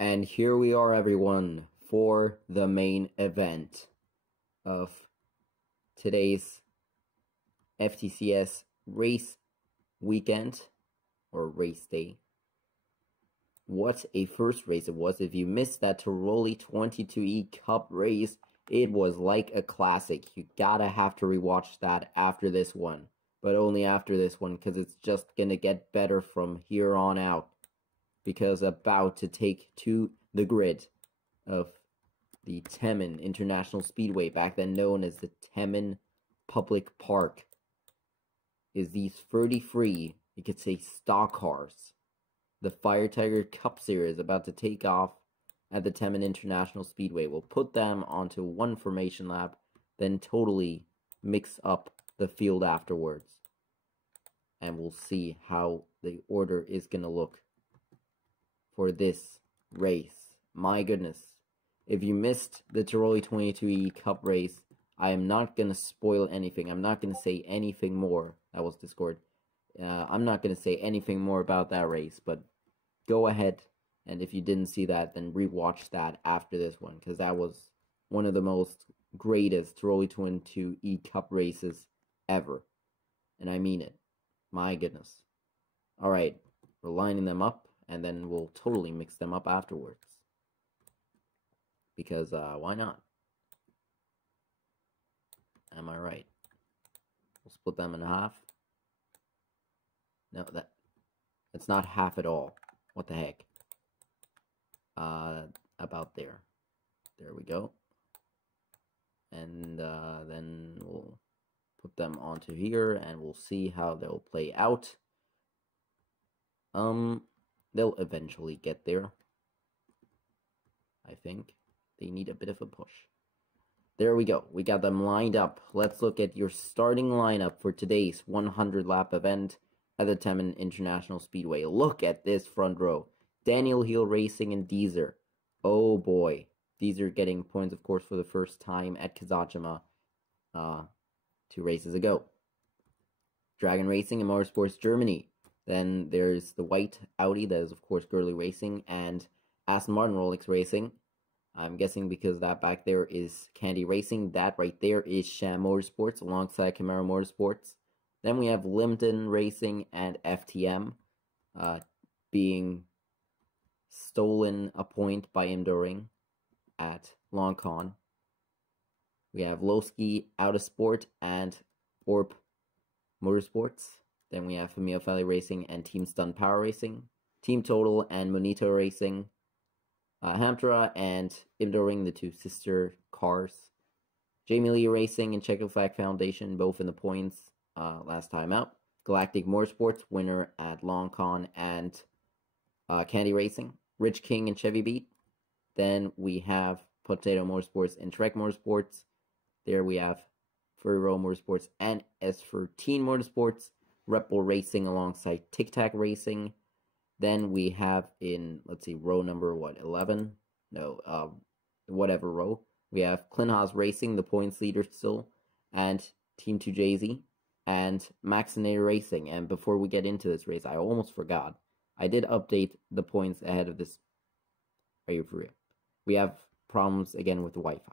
And here we are, everyone, for the main event of today's FTCS race weekend, or race day. What a first race it was. If you missed that Tiroli 22E Cup race, it was like a classic. You gotta have to rewatch that after this one. But only after this one, because it's just gonna get better from here on out. Because about to take to the grid of the Temen International Speedway, back then known as the Temen Public Park, is these 33, you could say, stock cars. The Fire Tiger Cup Series about to take off at the Temen International Speedway. We'll put them onto one formation lap, then totally mix up the field afterwards. And we'll see how the order is going to look for this race. My goodness. If you missed the Tiroli 22E Cup race, I am not going to spoil anything. I'm not going to say anything more. That was Discord. I'm not going to say anything more about that race, but go ahead, and if you didn't see that, then rewatch that after this one, because that was one of the most greatest Tiroli 22E Cup races ever. And I mean it. My goodness. Alright, we're lining them up, and then we'll totally mix them up afterwards. Because, why not? Am I right? We'll split them in half. No, that's not half at all. What the heck? About there. There we go. And, then we'll put them onto here, and we'll see how they'll play out. They'll eventually get there. I think. They need a bit of a push. There we go. We got them lined up. Let's look at your starting lineup for today's 100-lap event at the Temen International Speedway. Look at this front row. Daniel Heel Racing and Deezer. Oh boy. Deezer getting points, of course, for the first time at Kazachima 2 races ago. Dragon Racing and Motorsports Germany. Then there's the white Audi, that is, of course, Gurley Racing, and Aston Martin Rolex Racing. I'm guessing because that back there is Candy Racing. That right there is Sham Motorsports alongside Camaro Motorsports. Then we have Limpton Racing and FTM being stolen a point by Imdoring at Long Con. We have Lowski Autosport and Orp Motorsports. Then we have Famio Valley Racing and Team Stun Power Racing. Team Total and Monito Racing. Hamtra and Imdoring, the two sister cars. Jamie Lee Racing and Czechoslovak Foundation, both in the points last time out. Galactic Motorsports, winner at Long Con and Candy Racing. Rich King and Chevy Beat. Then we have Potato Motorsports and Trek Motorsports. There we have Furry Row Motorsports and S14 Motorsports. Red Bull Racing alongside Tic Tac Racing. Then we have in, let's see, row number, 11? No, whatever row. We have Klinhaus Racing, the points leader still, and Team 2JZ, and Maxinator Racing. And before we get into this race, I almost forgot. I did update the points ahead of this. Are you for real? We have problems again with the Wi-Fi.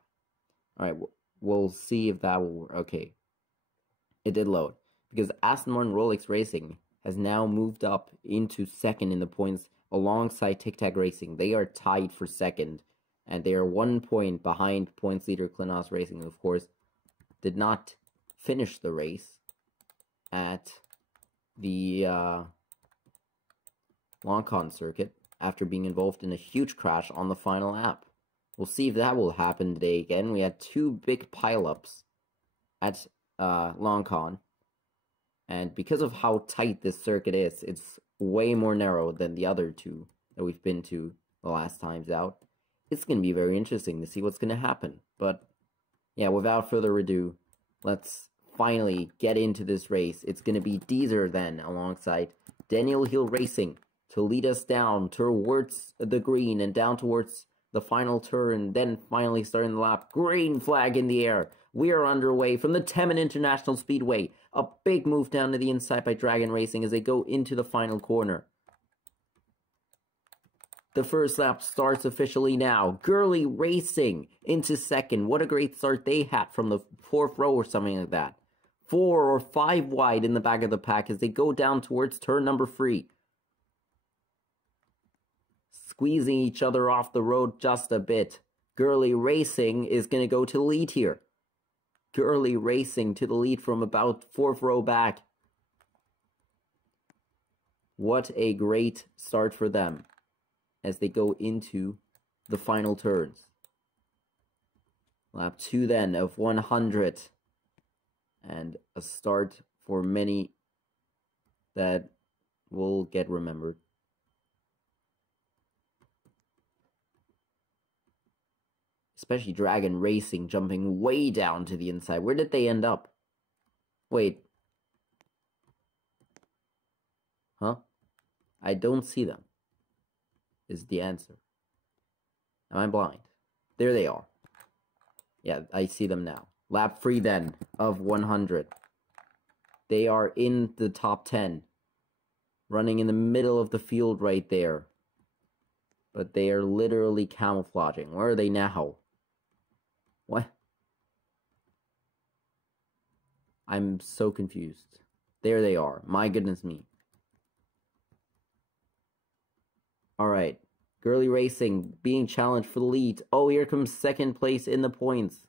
Alright, we'll see if that will work. Okay. It did load. Because Aston Martin Rolex Racing has now moved up into second in the points alongside Tic Tac Racing. They are tied for second, and they are 1 point behind points leader Klinhaus Racing, who, of course, did not finish the race at the Long Con circuit after being involved in a huge crash on the final lap. We'll see if that will happen today again. We had 2 big pileups at Long Con. And because of how tight this circuit is, it's way more narrow than the other 2 that we've been to the last times out. It's going to be very interesting to see what's going to happen. But, yeah, without further ado, let's finally get into this race. It's going to be Deezer then, alongside Daniel Hill Racing, to lead us down towards the green and down towards the final turn, then finally starting the lap. Green flag in the air. We are underway from the Temen International Speedway. A big move down to the inside by Dragon Racing as they go into the final corner. The first lap starts officially now. Gurley racing into second. What a great start they had from the 4th row or something like that. 4 or 5 wide in the back of the pack as they go down towards turn number 3. Squeezing each other off the road just a bit. Gurley Racing is going to go to the lead here. Gurley Racing to the lead from about 4th row back. What a great start for them as they go into the final turns. Lap 2 then of 100. And a start for many that will get remembered. Especially Dragon Racing jumping way down to the inside. Where did they end up? Wait. Huh? I don't see them. Is the answer. Am I blind? There they are. Yeah, I see them now. Lap 3 then of 100. They are in the top 10. Running in the middle of the field right there. But they are literally camouflaging. Where are they now? What? I'm so confused. There they are. My goodness me. Alright. Gurley Racing being challenged for the lead. Oh, here comes second place in the points.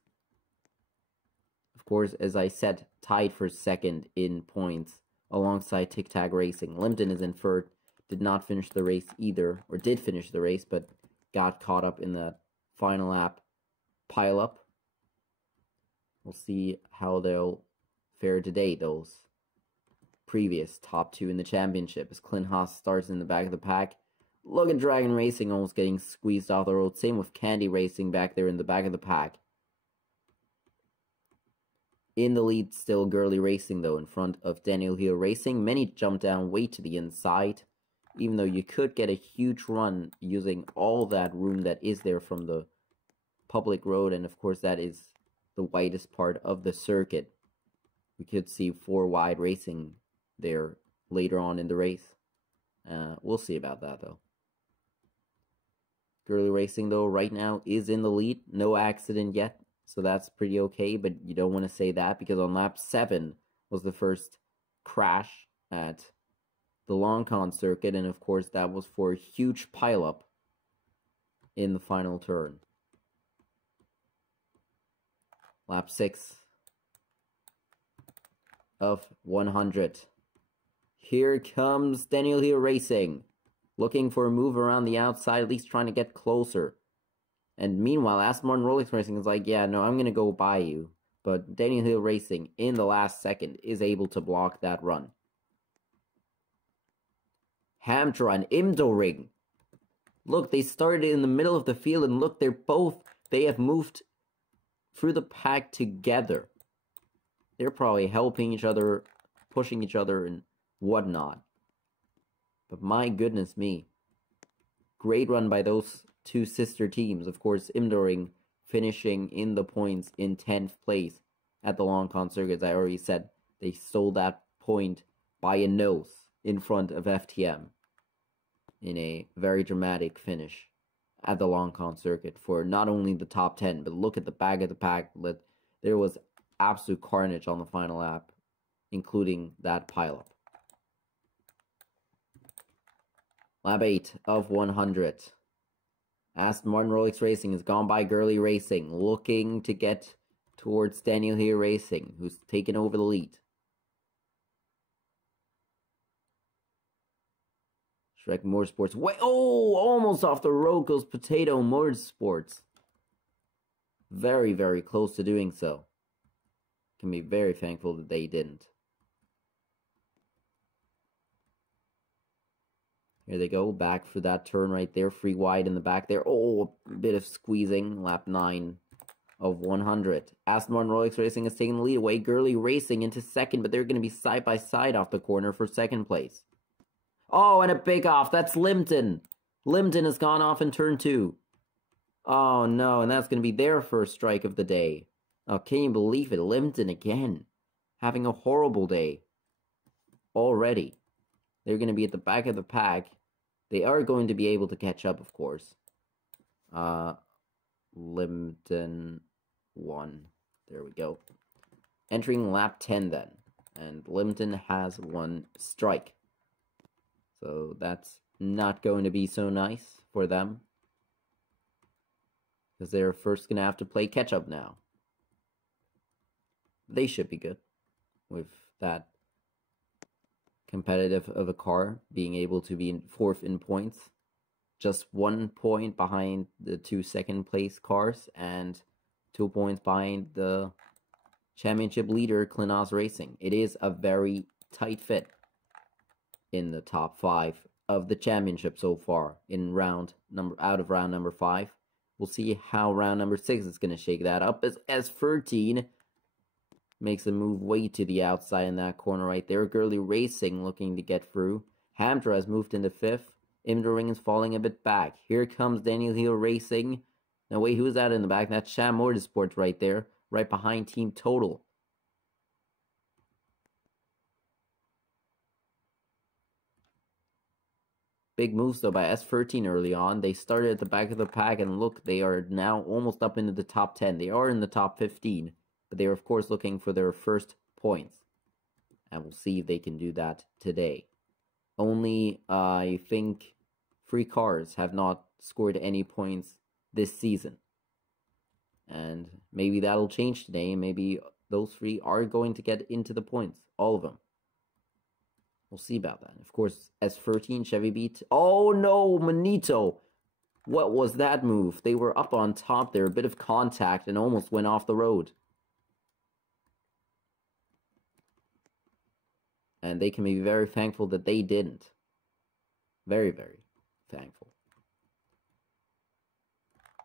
Of course, as I said, tied for second in points alongside Tic Tac Racing. Limpton is in third. Did not finish the race either. Or did finish the race, but got caught up in the final lap pile-up. We'll see how they'll fare today, those previous top 2 in the championship. As Clint Haas starts in the back of the pack. Look at Dragon Racing almost getting squeezed off the road. Same with Candy Racing back there in the back of the pack. In the lead still Gurley Racing though, in front of Daniel Hill Racing. Many jump down way to the inside. Even though you could get a huge run using all that room that is there from the public road. And of course that is the widest part of the circuit. We could see 4 wide racing there later on in the race. We'll see about that though. Gurley Racing though right now is in the lead. No accident yet. So that's pretty okay. But you don't want to say that because on lap 7 was the first crash at the Long Con circuit. And of course that was for a huge pileup in the final turn. Lap 6 of 100. Here comes Daniel Hill Racing. Looking for a move around the outside, at least trying to get closer. And meanwhile, Aston Martin Rolex Racing is like, yeah, no, I'm going to go by you. But Daniel Hill Racing, in the last second, is able to block that run. Hamtra and Imdoring. Look, they started in the middle of the field, and look, they have moved through the pack together. They're probably helping each other, pushing each other, and whatnot. But my goodness me. Great run by those 2 sister teams. Of course, Imdoring finishing in the points in 10th place at the Long Con circuit. As I already said, they stole that point by a nose in front of FTM in a very dramatic finish at the Long Con circuit for not only the top 10, but look at the back of the pack. There was absolute carnage on the final lap, including that pileup. Lap 8 of 100. Aston Martin Rolex Racing has gone by Gurley Racing, looking to get towards Daniel Hill Racing, who's taken over the lead. Shrek Motorsports. Almost off the road goes Potato Motorsports. Very, very close to doing so. Can be very thankful that they didn't. Here they go, back for that turn right there, 3 wide in the back there. Oh, a bit of squeezing, lap 9 of 100. Aston Martin Rolex Racing has taken the lead away. Gurley Racing into second, but they're going to be side by side off the corner for second place. Oh, and a big off, that's Limpton. Limpton has gone off in turn 2. Oh no, and that's going to be their first strike of the day. Oh, can you believe it? Limpton again. Having a horrible day. Already. They're going to be at the back of the pack They are going to be able to catch up, of course. Limpton 1. There we go. Entering lap 10 then. And Limpton has 1 strike. So that's not going to be so nice for them. Because they're first going to have to play catch-up now. They should be good with that competitive of a car, being able to be in 4th in points. Just 1 point behind the 2 second place cars and 2 points behind the championship leader, Klinos Racing. It is a very tight fit in the top 5 of the championship so far in out of round number 5. We'll see how round number 6 is going to shake that up as S13 makes a move way to the outside in that corner right there. Gurley Racing looking to get through. Hamtra has moved into 5th. Imdering is falling a bit back. Here comes Daniel Hill Racing. Now wait, who's that in the back? That's Sham Motorsports right there, right behind Team Total. Big moves though by S13 early on. They started at the back of the pack and look, they are now almost up into the top 10. They are in the top 15. But they are, of course, looking for their first points. And we'll see if they can do that today. Only, I think, 3 cars have not scored any points this season. And maybe that'll change today. Maybe those 3 are going to get into the points. All of them. We'll see about that. Of course, S13, Chevy Beat. Oh, no, Manito. What was that move? They were up on top there. A bit of contact and almost went off the road. And they can be very thankful that they didn't. Very, very thankful.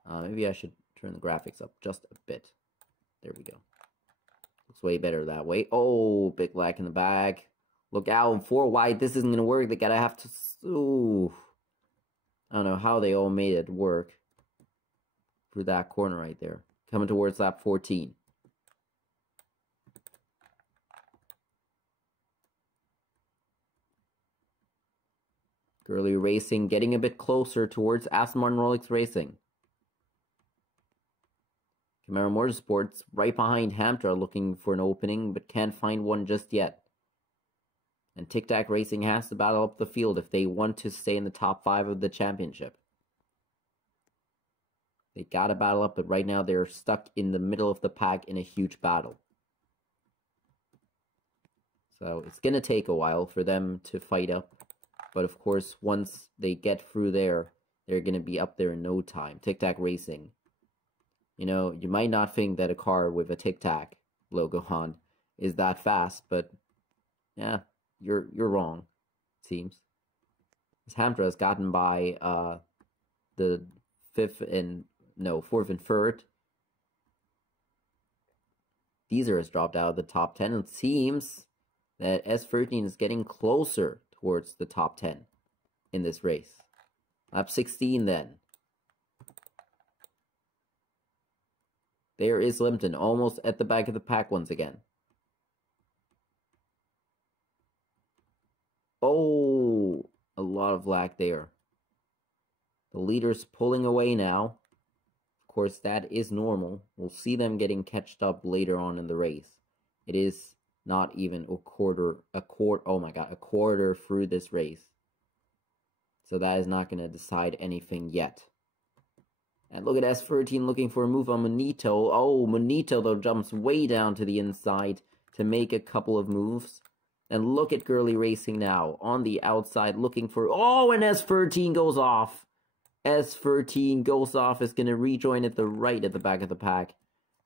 Maybe I should turn the graphics up just a bit. There we go. Looks way better that way. Oh, big lag in the back. Look out, 4 wide. This isn't going to work. They gotta have to... Ooh. I don't know how they all made it work. Through that corner right there. Coming towards lap 14. Gurley Racing getting a bit closer towards Aston Martin Rolex Racing. Camaro Motorsports right behind Hamtra looking for an opening but can't find one just yet. And Tic Tac Racing has to battle up the field if they want to stay in the top 5 of the championship. They gotta battle up, but right now they're stuck in the middle of the pack in a huge battle. So it's gonna take a while for them to fight up. But of course, once they get through there, they're going to be up there in no time. Tic Tac Racing. You know, you might not think that a car with a Tic Tac logo on is that fast, but yeah, you're wrong, it seems. As Hamtra has gotten by the 4th and 3rd. Deezer has dropped out of the top 10. It seems that S13 is getting closer towards the top 10 in this race. Lap 16 then. There is Limpton, almost at the back of the pack once again. Oh, a lot of lag there. The leader's pulling away now. Of course, that is normal. We'll see them getting catched up later on in the race. It is not even a quarter through this race. So that is not going to decide anything yet. And look at S13 looking for a move on Manito. Oh, Manito though jumps way down to the inside to make a couple of moves. And look at Gurley Racing now on the outside looking for... Oh, and S13 goes off. S13 goes off. Is going to rejoin at the right at the back of the pack.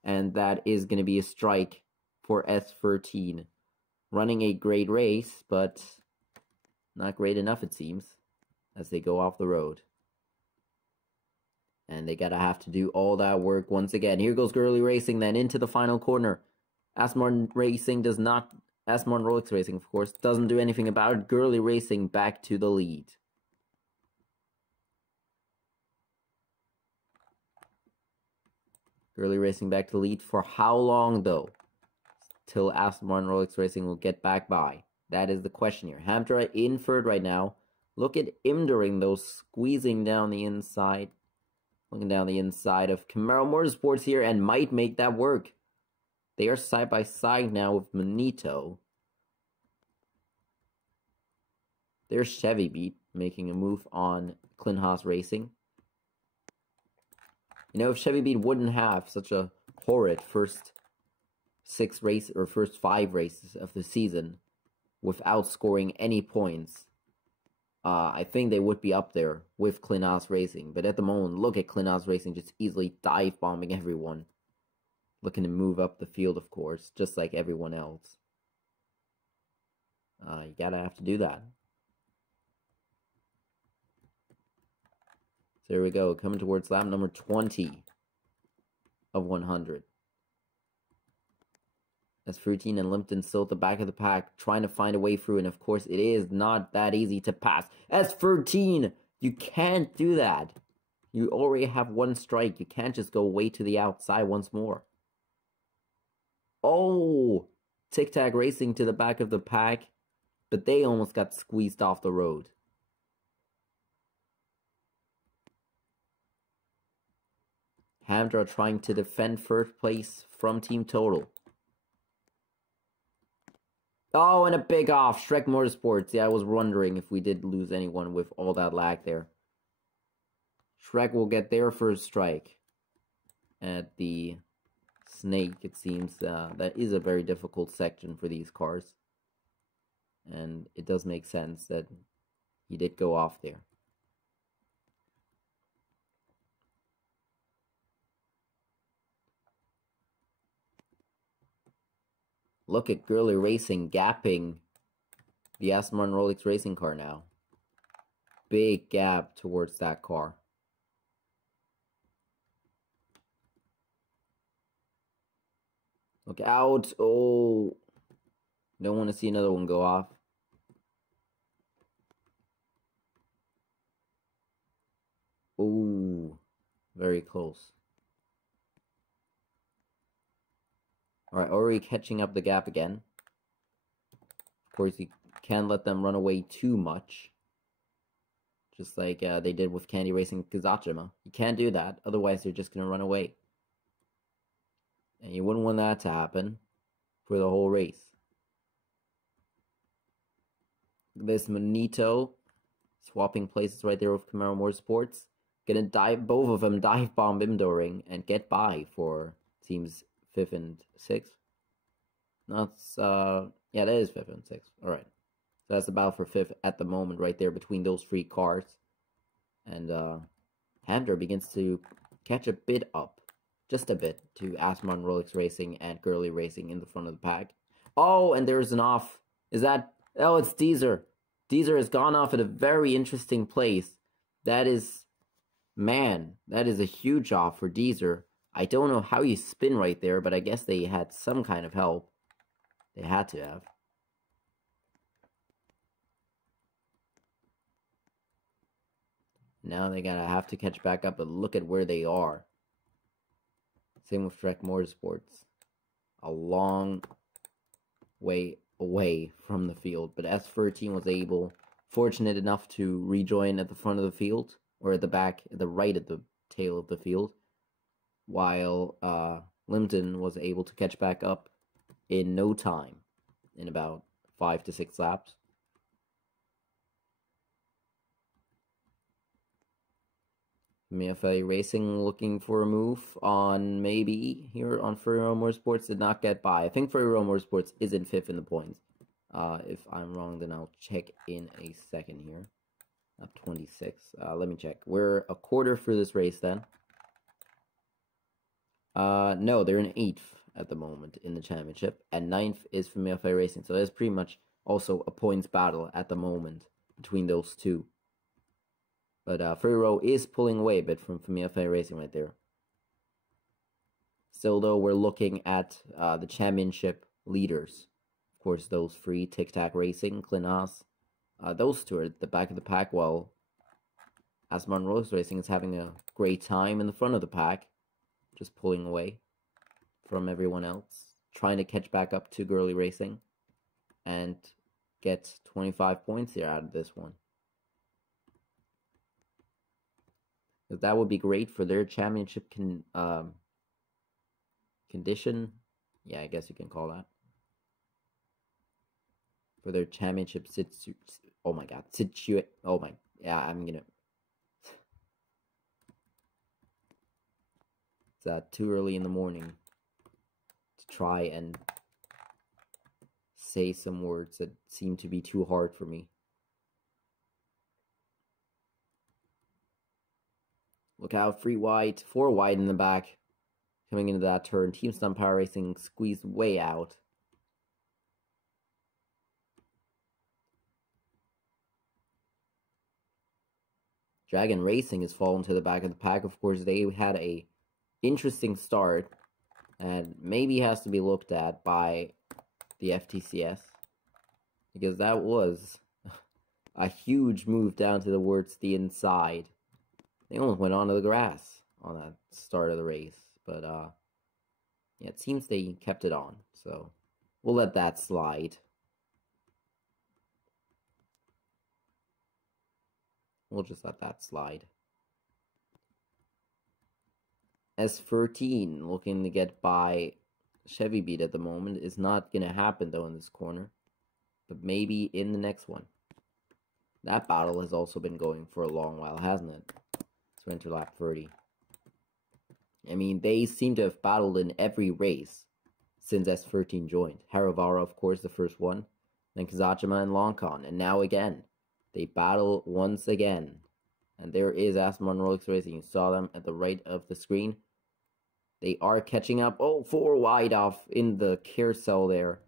And that is going to be a strike for S13. Running a great race, but not great enough it seems, as they go off the road. And they gotta have to do all that work once again. Here goes Gurley Racing then into the final corner. Aston Martin Rolex Racing, of course, doesn't do anything about it. Gurley Racing back to the lead. Gurley Racing back to the lead for how long though? Till Aston Martin Rolex Racing will get back by. That is the question here. Hamtra in third right now. Look at Imdering, though, squeezing down the inside. Looking down the inside of Camaro Motorsports here and might make that work. They are side by side now with Manito. There's Chevy Beat making a move on Clint Haas Racing. You know, if Chevy Beat wouldn't have such a horrid first 5 races of the season without scoring any points, I think they would be up there with Clint Haas Racing. But at the moment, look at Clint Haas Racing just easily dive bombing everyone. Looking to move up the field, of course, just like everyone else. You gotta have to do that. So here we go, coming towards lap number 20 of 100. As Fruitine and Limpton still at the back of the pack, trying to find a way through, and of course it is not that easy to pass. As Fruitine, you can't do that. You already have one strike. You can't just go way to the outside once more. Oh, Tic Tac Racing to the back of the pack, but they almost got squeezed off the road. Hamdra trying to defend first place from Team Total. Oh, and a big off. Shrek Motorsports. Yeah, I was wondering if we did lose anyone with all that lag there. Shrek will get their first strike at the Snake. It seems that is a very difficult section for these cars. And it does make sense that he did go off there. Look at Gurley Racing gapping the Aston Martin Rolex racing car now. Big gap towards that car. Look out. Oh. Don't want to see another one go off. Ooh. Very close. Alright, already catching up the gap again. Of course, you can't let them run away too much. Just like they did with Candy Racing Kazacima. You can't do that, otherwise they're just going to run away. And you wouldn't want that to happen for the whole race. This Manito swapping places right there with Camaro Motorsports. Gonna dive, both of them dive bomb Imdoring and get by for teams 5th and 6th. That's, yeah, that is 5th and 6th. Alright. So that's about for 5th at the moment right there between those 3 cars. And, Hamder begins to catch a bit up. Just a bit to Aston Martin Rolex Racing and Gurley Racing in the front of the pack. Oh, and there's an off. Is that... Oh, it's Deezer. Deezer has gone off at a very interesting place. That is... Man, that is a huge off for Deezer. I don't know how you spin right there, but I guess they had some kind of help. They had to have. Now they gotta have to catch back up, but look at where they are. Same with Trek Motorsports. A long way away from the field. But S13 was fortunate enough to rejoin at the front of the field. Or at the back, at the right at the tail of the field. While Limpton was able to catch back up in no time. In about 5 to 6 laps. MFA Racing looking for a move on maybe here on Ferrero Motorsports, did not get by. I think Ferrero Motorsports is in 5th in the points. If I'm wrong, then I'll check in a second here. Up 26. Let me check. We're a quarter through this race then. No, they're in 8th at the moment in the championship. And 9th is for MFA Racing. So there's pretty much also a points battle at the moment between those two. But Ferrero is pulling away a bit from FA Racing right there. Still, though, we're looking at the championship leaders. Of course, those 3, Tic Tac Racing, Clint Haas. Those 2 are at the back of the pack, while Aston Martin Rolex Racing is having a great time in the front of the pack. Just pulling away from everyone else. Trying to catch back up to Gurley Racing. And get 25 points here out of this one. That would be great for their championship condition. Yeah, I guess you can call that. For their championship oh my god, oh my, yeah, I'm gonna. It's too early in the morning to try and say some words that seem to be too hard for me. Look out, 3 wide, 4 wide in the back. Coming into that turn, Team Stunt Power Racing squeezed way out. Dragon Racing has fallen to the back of the pack. Of course, they had a interesting start and maybe has to be looked at by the FTCS, because that was a huge move down towards the inside. They almost went onto the grass on that start of the race, but yeah, it seems they kept it on, so we'll let that slide. We'll just let that slide. S13 looking to get by Chevy Beat at the moment. Is not going to happen though in this corner, but maybe in the next one. That battle has also been going for a long while, hasn't it? So enter lap 30. I mean, they seem to have battled in every race since S13 joined. Haravara, of course, the first one, then Kazachima and Longcon, and now again. They battle once again. And there is Aston Martin Rolex Racing. You saw them at the right of the screen. They are catching up. Oh, 4 wide off in the carousel there.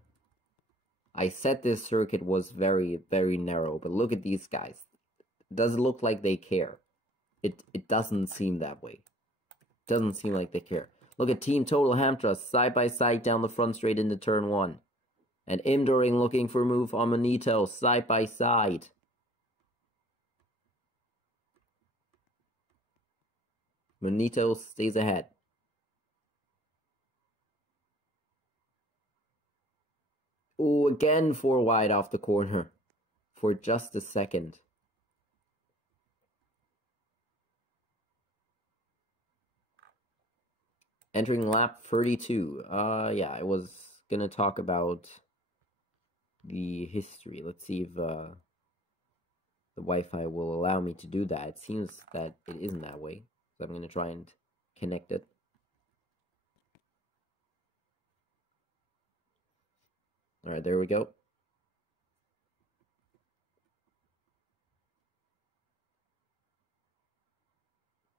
I said this circuit was very, very narrow, but look at these guys. It doesn't look like they care. It doesn't seem that way. It doesn't seem like they care. Look at Team Total Hamtra side by side down the front straight into turn 1. And Imdoring looking for a move on Manito side by side. Manito stays ahead. Oh, again 4 wide off the corner for just a second. Entering lap 32. Yeah, I was gonna talk about the history. Let's see if the Wi-Fi will allow me to do that. It seems that it isn't that way, so I'm gonna try and connect it. Alright, there we go.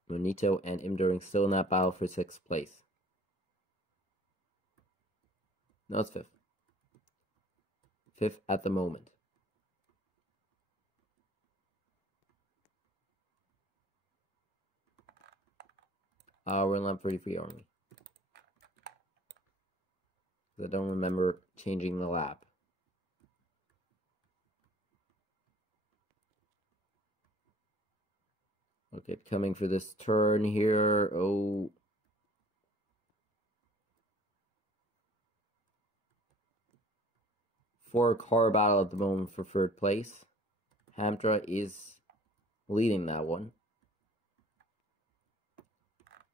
Monito and Imduring still in that battle for 6th place. No, it's 5th. 5th at the moment. We're in lap 33 only. I don't remember changing the lap. Okay, coming for this turn here. Oh. Four-car battle at the moment for 3rd place. Hamtra is leading that one.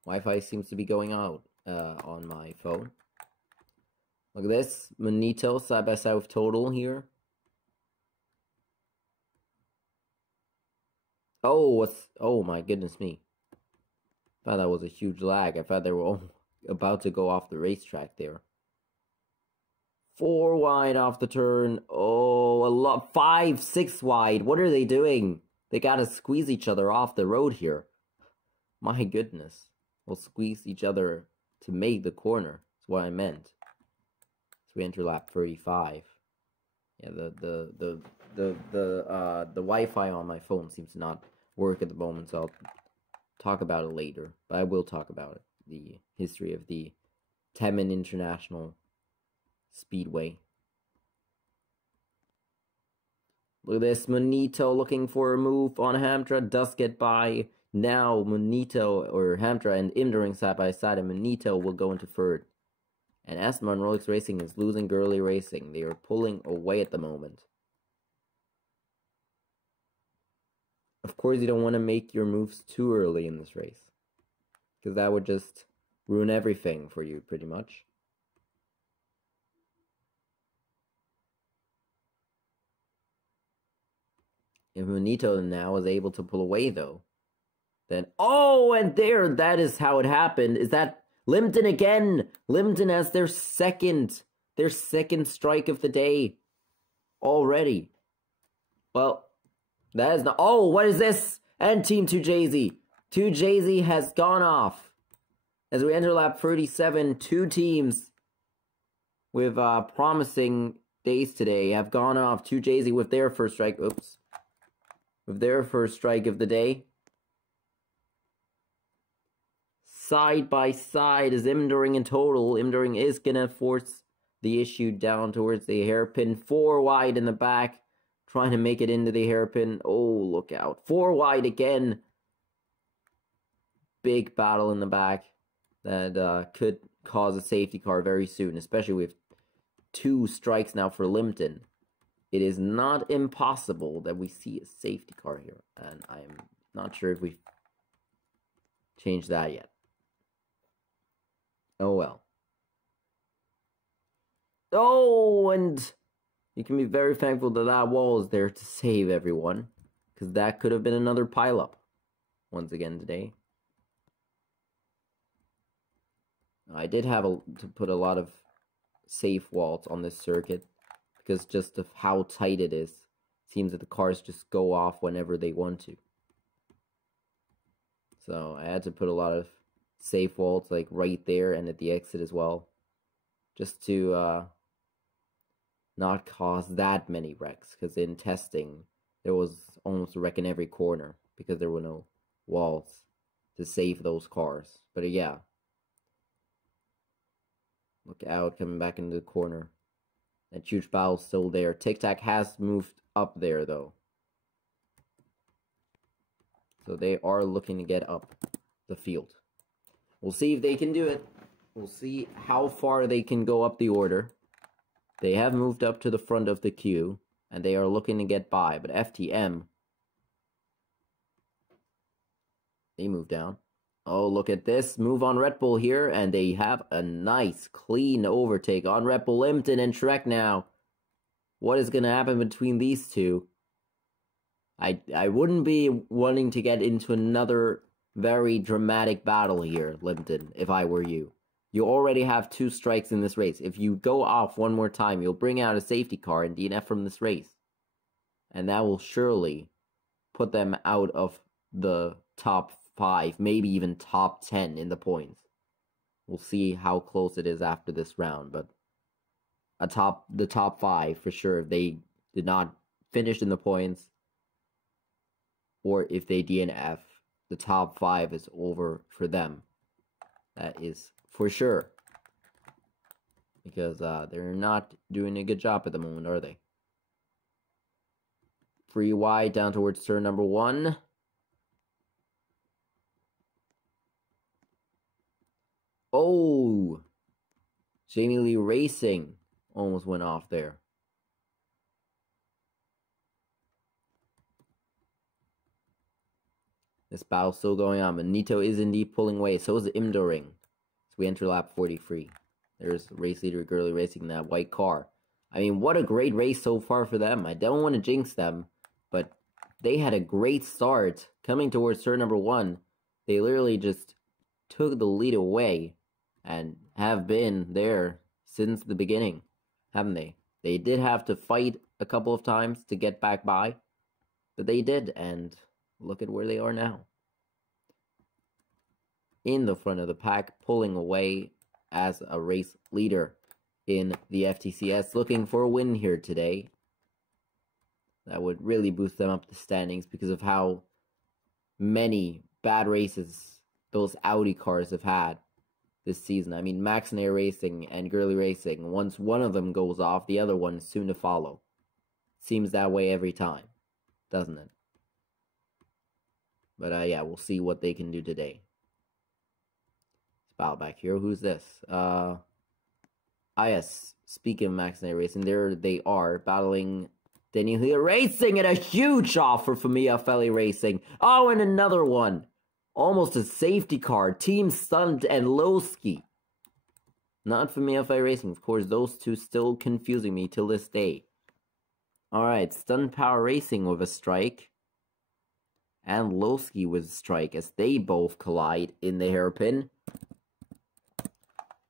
Wi-Fi seems to be going out on my phone. Look at this. Manito side by side with Total here. Oh my goodness me. I thought that was a huge lag. I thought they were about to go off the racetrack there. 4 wide off the turn. Oh, a lot. 5, 6 wide. What are they doing? They gotta squeeze each other off the road here. My goodness. We'll squeeze each other to make the corner. That's what I meant. So we enter lap 35. Yeah, the Wi-Fi on my phone seems to not work at the moment, so I'll talk about it later. But I will talk about it. The history of the Temen International Speedway. Look at this. Manito looking for a move on Hamtra. Does get by. Now Manito or Hamtra and Imduring side by side, and Manito will go into 3rd. And Aston Martin Rolex Racing is losing Gurley Racing. They are pulling away at the moment. Of course, you don't want to make your moves too early in this race, because that would just ruin everything for you, pretty much. If Munito now is able to pull away, though, then... Oh, and there, that is how it happened. Is that Limpton again? Limpton has their second strike of the day already. Well, that is not... Oh, what is this? And Team 2JZ. 2JZ has gone off. As we enter lap 37, two teams with promising days today have gone off. 2JZ with their first strike. Oops. With their first strike of the day. Side by side is Imduring in total. Imduring is going to force the issue down towards the hairpin. 4 wide in the back. Trying to make it into the hairpin. Oh, look out. 4 wide again. Big battle in the back. That could cause a safety car very soon. Especially with 2 strikes now for Limpton. It is not impossible that we see a safety car here. And I'm not sure if we've changed that yet. Oh well. Oh, and you can be very thankful that that wall is there to save everyone. Because that could have been another pileup. Once again today. I did have to put a lot of safe walls on this circuit. Because just of how tight it is. It seems that the cars just go off whenever they want to. So I had to put a lot of safe walls like right there and at the exit as well. Just to not cause that many wrecks. Because in testing, there was almost a wreck in every corner. Because there were no walls to save those cars. But yeah. Look out, coming back into the corner. That huge battle's still there. Tic Tac has moved up there, though. So they are looking to get up the field. We'll see if they can do it. We'll see how far they can go up the order. They have moved up to the front of the queue. And they are looking to get by. But FTM... they move down. Oh, look at this move on Red Bull here, and they have a nice, clean overtake on Red Bull. Limpton and Shrek now. What is going to happen between these two? I wouldn't be wanting to get into another very dramatic battle here, Limpton, if I were you. You already have 2 strikes in this race. If you go off one more time, you'll bring out a safety car and DNF from this race. And that will surely put them out of the top 5, maybe even top 10 in the points. We'll see how close it is after this round, but the top 5 for sure. If they did not finish in the points, or if they DNF, the top 5 is over for them. That is for sure. Because they're not doing a good job at the moment, are they? 3 wide down towards turn number 1. Oh, Jamie Lee Racing almost went off there. This battle's still going on. Manito is indeed pulling away. So is Imduring. So we enter lap 43. There's race leader Girly Racing in that white car. I mean, what a great race so far for them. I don't want to jinx them, but they had a great start. Coming towards turn number 1, they literally just took the lead away. And have been there since the beginning, haven't they? They did have to fight a couple of times to get back by. But they did, and look at where they are now. In the front of the pack, pulling away as a race leader in the FTCS. Looking for a win here today. That would really boost them up the standings because of how many bad races those Audi cars have had this season. I mean, Max and Air Racing and Girly Racing, once one of them goes off, the other one is soon to follow. Seems that way every time, doesn't it? But yeah, we'll see what they can do today. Let's battle back here. Who's this? Yes, speaking of Max and Air Racing, there they are battling Daniel Hill Racing, and a huge offer for Mia Feli Racing. Oh, and another one. Almost a safety car. Team Stunt and Lowski. Not for Mia Feli Racing. Of course, those two still confusing me till this day. Alright, Stunt Power Racing with a strike. And Lowski with a strike as they both collide in the hairpin.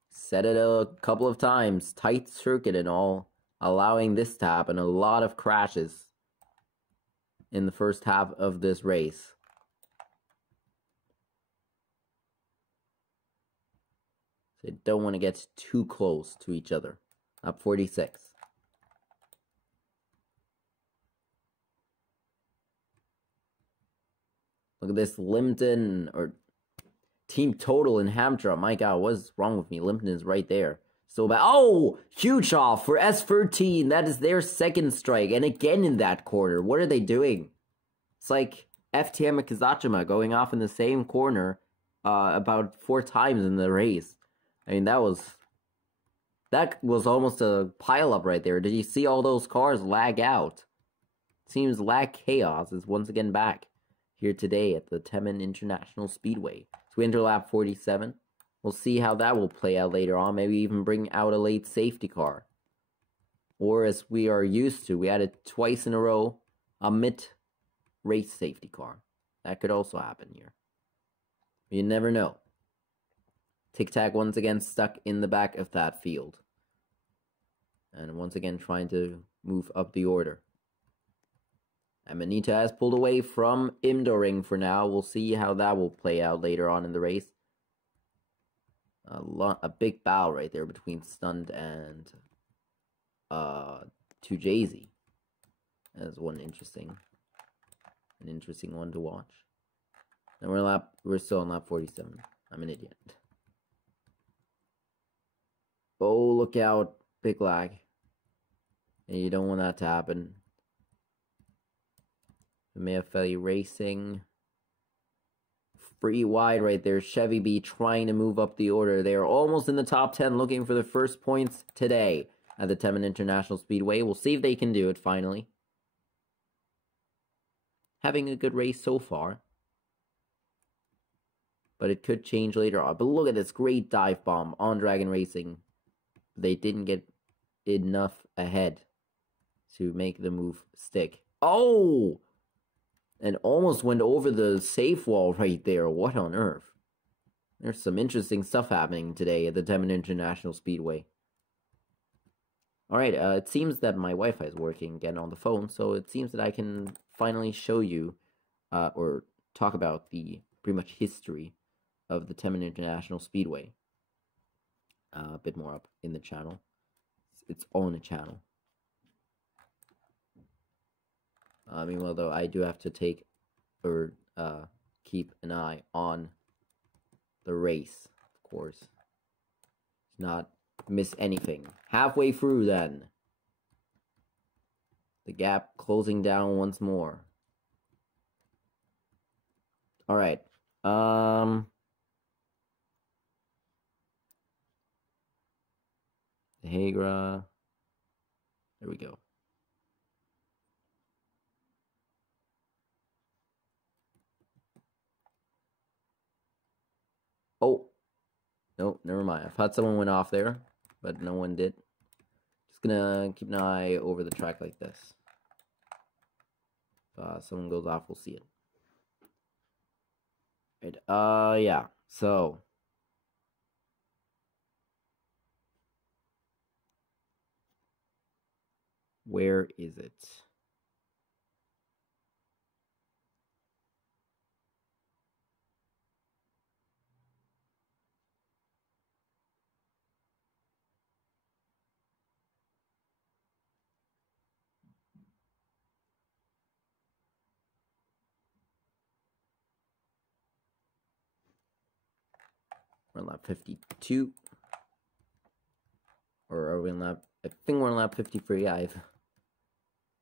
Said it a couple of times. Tight circuit and all. Allowing this to happen. A lot of crashes in the first half of this race. They don't want to get too close to each other. Up 46. Look at this Limpton or Team Total in Hampshire. My God, what's wrong with me? Limpton is right there. So bad. Oh, huge off for S13. That is their second strike. And again in that corner. What are they doing? It's like FTM and Kazachima going off in the same corner about 4 times in the race. I mean, that was almost a pileup right there. Did you see all those cars lag out? Seems Lag Chaos is once again back here today at the Temen International Speedway. So we enter lap 47. We'll see how that will play out later on. Maybe even bring out a late safety car. Or as we are used to, we had it twice in a row, a mid-race safety car. That could also happen here. You never know. Tic Tac once again stuck in the back of that field. And once again trying to move up the order. And Manita has pulled away from Imdoring for now. We'll see how that will play out later on in the race. A big bow right there between Stunned and Tujazy. That's an interesting one to watch. And we're still on lap 47. I'm an idiot. Oh, look out. Big lag. And you don't want that to happen. Mia Feli Racing. Free wide right there. Chevy B trying to move up the order. They are almost in the top 10 looking for the first points today at the Temen International Speedway. We'll see if they can do it finally. Having a good race so far. But it could change later on. But look at this great dive bomb on Dragon Racing. They didn't get enough ahead to make the move stick. Oh! And almost went over the safe wall right there. What on earth? There's some interesting stuff happening today at the Temen International Speedway. Alright, it seems that my Wi-Fi is working again on the phone, so it seems that I can finally show you, or talk about the pretty much history of the Temen International Speedway. A bit more up in the channel. It's on the channel. Meanwhile, though, I do have to take or keep an eye on the race, of course. Not miss anything. Halfway through, then. The gap closing down once more. Alright. Hagra. There we go. Oh, no, never mind. I thought someone went off there, but no one did. Just gonna keep an eye over the track like this. If someone goes off, we'll see it. Right, yeah, so. Where is it? We're on lap 52. Or are we on lap... I think we're on lap 53. I've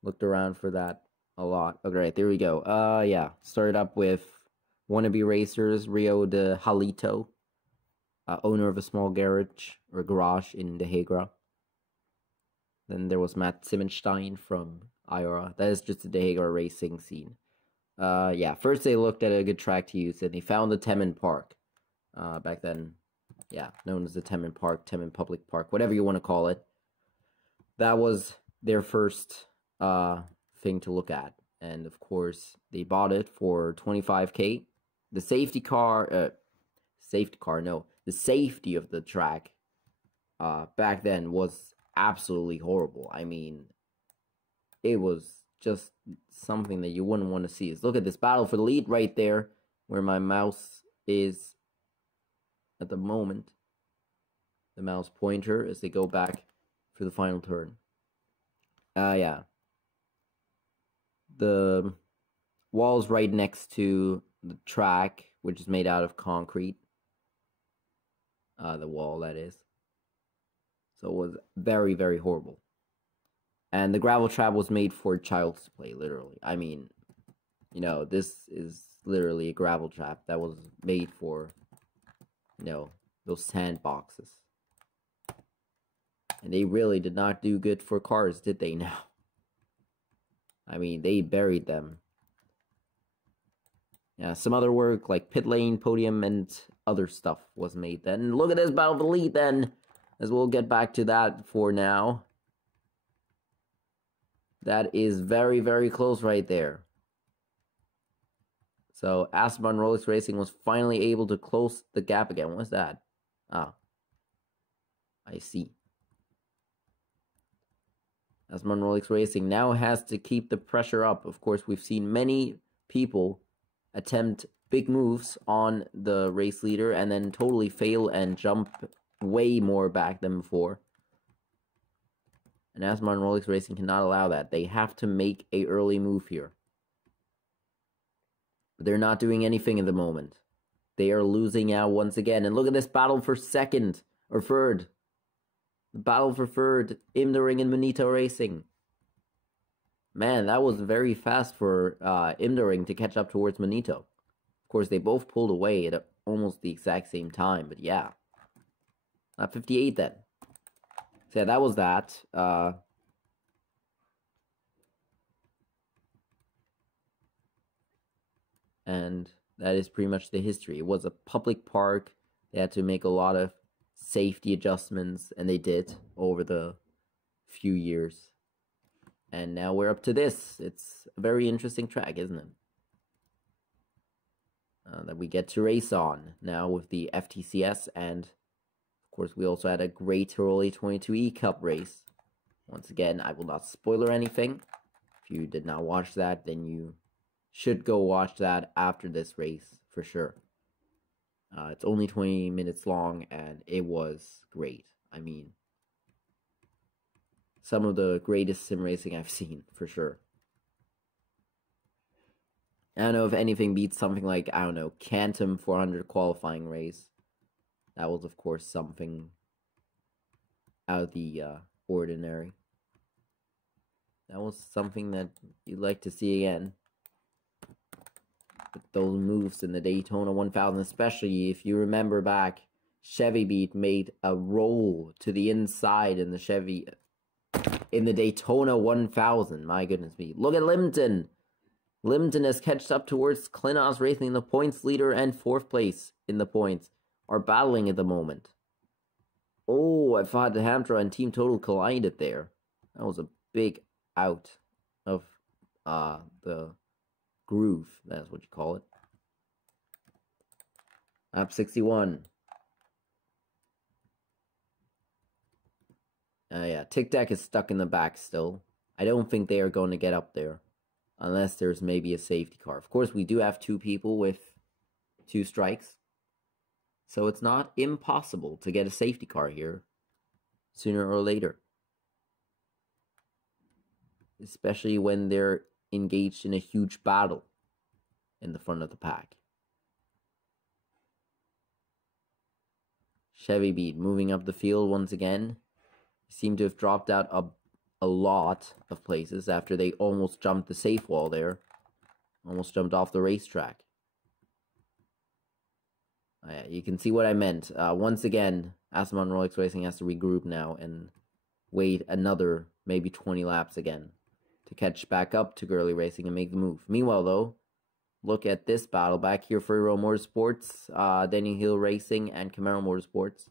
looked around for that a lot. Okay, right, there we go. Yeah. Started up with Wannabe Racers, Rio de Halito. Owner of a small garage in The Hagra. Then there was Matt Simmenstein from IRA. That is just a Dehega racing scene. Yeah, first they looked at a good track to use, and they found the Temen Park. Back then, yeah, known as the Temen Park, Temen Public Park, whatever you want to call it. That was their first thing to look at. And of course, they bought it for 25K. The safety of the track back then was absolutely horrible. I mean, it was just something that you wouldn't want to see. Look at this battle for the lead right there, where my mouse is at the moment. The mouse pointer as they go back for the final turn. Yeah. The wall's right next to the track, which is made out of concrete. The wall, that is. So it was very, very horrible. And the gravel trap was made for childs to play, literally. I mean, you know, this is literally a gravel trap that was made for, you know, those sandboxes. And they really did not do good for cars, did they now? I mean, they buried them. Yeah, some other work like pit lane, podium, and other stuff was made then. Look at this battle of the lead then, as we'll get back to that for now. That is very, very close right there. So, Aston Rolex Racing was finally able to close the gap again. What's that? Ah, I see. Aston Rolex Racing now has to keep the pressure up. Of course, we've seen many people attempt big moves on the race leader and then totally fail and jump way more back than before. And Aston Rolex Racing cannot allow that. They have to make an early move here. But they're not doing anything at the moment. They are losing out once again. And look at this battle for second or third. The battle for third, Imdering and Manito Racing. Man, that was very fast for Imdering to catch up towards Manito. Of course, they both pulled away at almost the exact same time, but yeah. 58 then. So yeah, that was that. And that is pretty much the history. It was a public park. They had to make a lot of safety adjustments, and they did over the few years. And now we're up to this. It's a very interesting track, isn't it? That we get to race on now with the FTCS, and of course we also had a great early 22E Cup race. Once again, I will not spoiler anything. If you did not watch that, then you should go watch that after this race for sure. It's only 20 minutes long, and it was great. I mean, some of the greatest sim racing I've seen, for sure. I don't know if anything beats something like, I don't know, Canton 400 qualifying race. That was, of course, something out of the ordinary. That was something that you'd like to see again. With those moves in the Daytona 1000, especially if you remember back, Chevy Beat made a roll to the inside in the Daytona 1000. My goodness me. Look at Limpton. Limpton has catched up towards Klinos Racing. The points leader and fourth place in the points are battling at the moment. Oh, I thought the Hamtra and Team Total collided there. That was a big out of the groove. That's what you call it. Lap 61. Yeah, Tic Tac is stuck in the back still. I don't think they are going to get up there. Unless there's maybe a safety car. Of course, we do have two people with 2 strikes. So it's not impossible to get a safety car here sooner or later. Especially when they're engaged in a huge battle in the front of the pack. Chevy Beat moving up the field once again. Seem to have dropped out a lot of places after they almost jumped the safe wall there. Almost jumped off the racetrack. Yeah, you can see what I meant. Once again, Aston Rolex Racing has to regroup now and wait another maybe 20 laps again. to catch back up to Girly Racing and make the move. Meanwhile, though, look at this battle back here for Hero Motorsports, Denny Hill Racing, and Camaro Motorsports.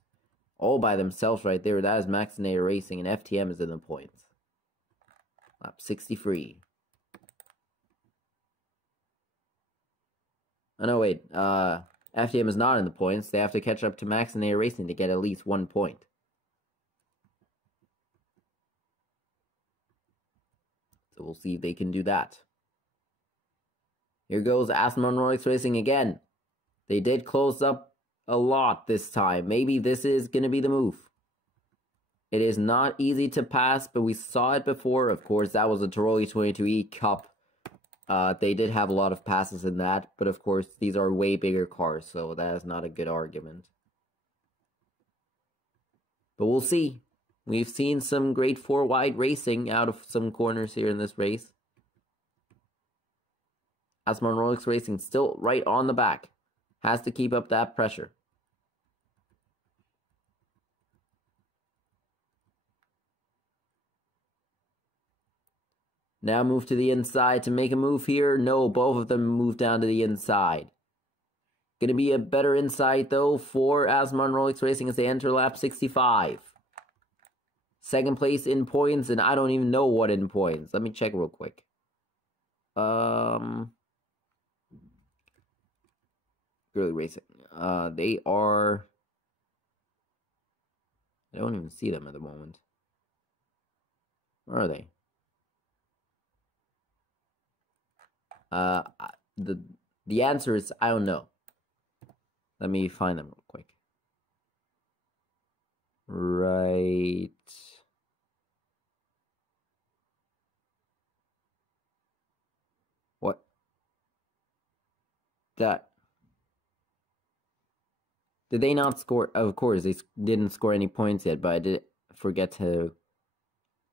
All by themselves right there. That is Maxinator Racing, and FTM is in the points. Lap 63. Oh, no, wait. FTM is not in the points. They have to catch up to Maxinator Racing to get at least 1 point. So we'll see if they can do that. Here goes Aston Martin Racing again. They did close up a lot this time. Maybe this is going to be the move. It is not easy to pass, but we saw it before. Of course, that was a Tiroli 22E Cup. They did have a lot of passes in that, but of course, these are way bigger cars, so that is not a good argument. But we'll see. We've seen some great 4-wide racing out of some corners here in this race. Aston Martin Racing still right on the back. Has to keep up that pressure. Now move to the inside to make a move here. No, both of them move down to the inside. Going to be a better insight, though, for Aston Martin Racing as they enter lap 65. Second place in points, and I don't even know what in points. Let me check real quick. Girly Racing. They are... I don't even see them at the moment. Where are they? The answer is I don't know. Let me find them real quick. Right. What? That. Did they not score? Of course, they didn't score any points yet, but I did forget to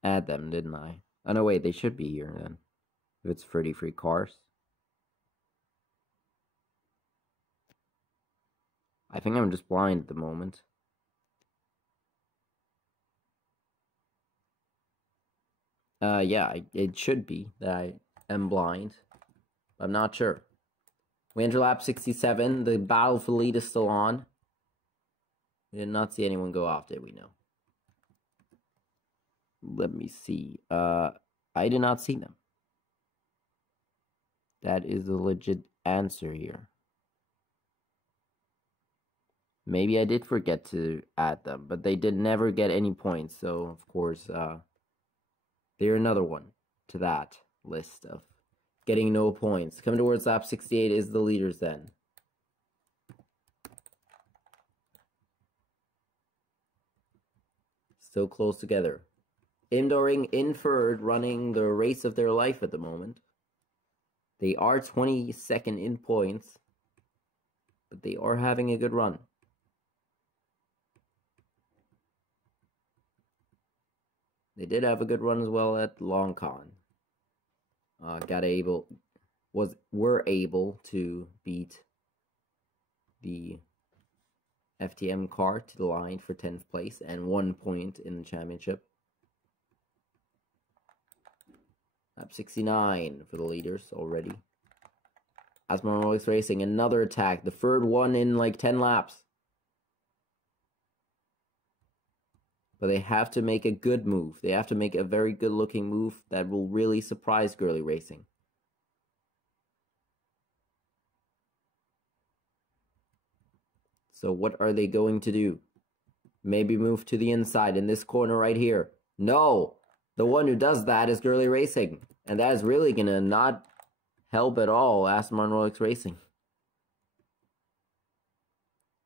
add them, didn't I? Oh, no, wait, they should be here then. If it's 33 cars. I think I'm just blind at the moment. Yeah, it should be that I am blind. I'm not sure. We enter lap 67. The battle for lead is still on. We did not see anyone go off, did we? No. Let me see. I did not see them. That is a legit answer here. Maybe I did forget to add them, but they did never get any points, so of course, they're another one to that list of getting no points. Coming towards lap 68 is the leaders then. Still close together. Indoring Inford running the race of their life at the moment. They are 22nd in points, but they are having a good run. They did have a good run as well at Long Con. Were able to beat the FTM car to the line for 10th place and 1 point in the championship. Lap 69 for the leaders already. Aston Martin Racing, another attack. The third one in like 10 laps. But they have to make a good move. They have to make a very good looking move that will really surprise Girly Racing. So what are they going to do? Maybe move to the inside in this corner right here. No! The one who does that is Girly Racing. And that is really going to not help at all Aston Martin Racing.